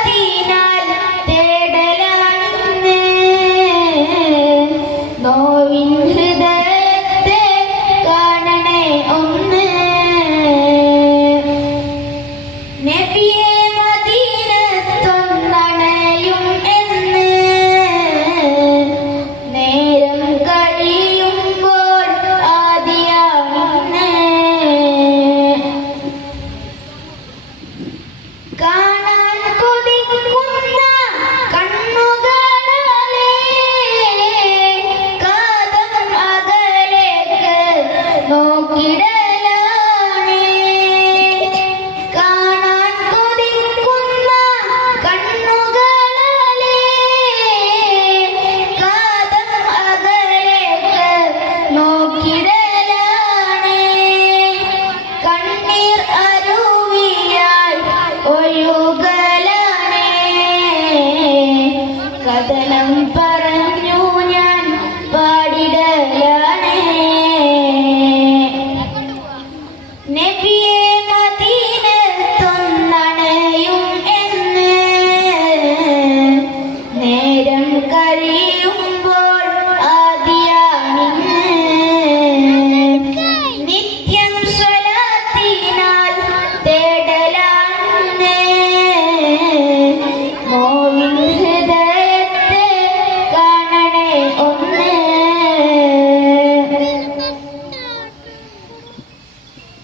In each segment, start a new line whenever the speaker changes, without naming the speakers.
Medina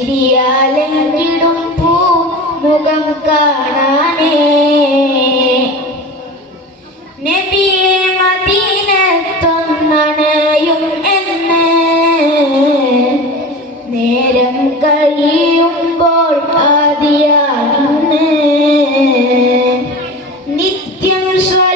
ചിരിയാലെങ്കിടും പൂ മുഖം കാണാനേ. നബിയെ എന്ന് നേരം കഴിയുമ്പോൾ ആദിയാണെന്ന് നിത്യം സ്വ